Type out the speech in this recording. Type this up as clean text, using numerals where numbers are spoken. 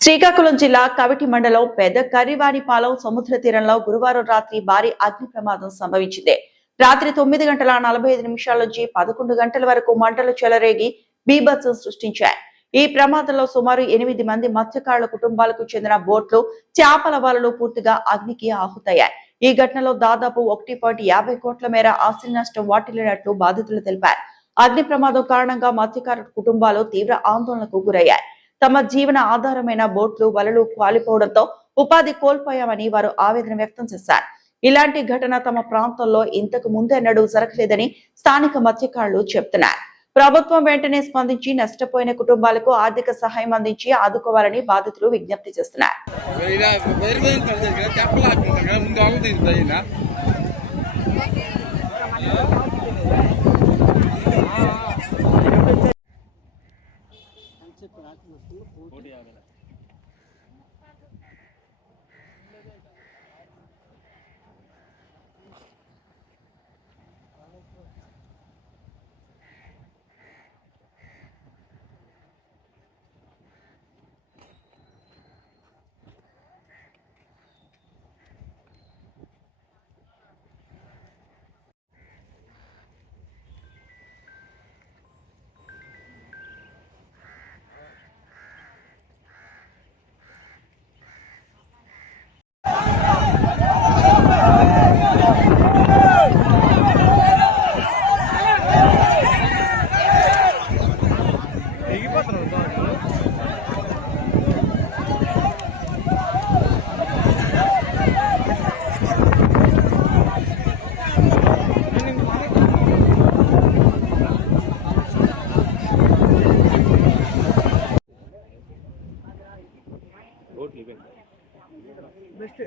శ్రీకాకుళం జిల్లా కవిటి మండలం పెద్ద కరివానిపాలెం సముద్ర తీరంలో గురువారం రాత్రి భారీ అగ్ని ప్రమాదం సంభవించింది. రాత్రి 9:45 నుంచి 11 గంటల వరకు మంటలు చెలరేగి బీభత్సం సృష్టించాయి. ఈ ప్రమాదంలో సుమారు 8 మంది మత్స్యకారుల కుటుంబాలకు చెందిన బోట్లు, చేపల వలలు పూర్తిగా అగ్నికి ఆహుతయ్యాయి. ఈ ఘటనలో దాదాపు 1.50 కోట్ల మేర ఆస్తి నష్టం వాటిల్లినట్లు బాధితులు తెలిపారు. అగ్ని ప్రమాదం కారణంగా మత్స్యకారుల కుటుంబాలు తీవ్ర ఆందోళనకు గురయ్యాయి. తమ జీవన ఆధారమైన బోట్లు, వలలు కాలిపోవడంతో ఉపాధి కోల్పోయామని వారు ఆవేదన వ్యక్తం చేశారు. ఇలాంటి ఘటన తమ ప్రాంతంలో ఇంతకు ముందెన్నడూ జరగలేదని స్థానిక మత్స్యకారులు చెబుతున్నారు. ప్రభుత్వం వెంటనే స్పందించి నష్టపోయిన కుటుంబాలకు ఆర్థిక సహాయం అందించి ఆదుకోవాలని బాధితులు విజ్ఞప్తి చేస్తున్నారు. బెస్ట్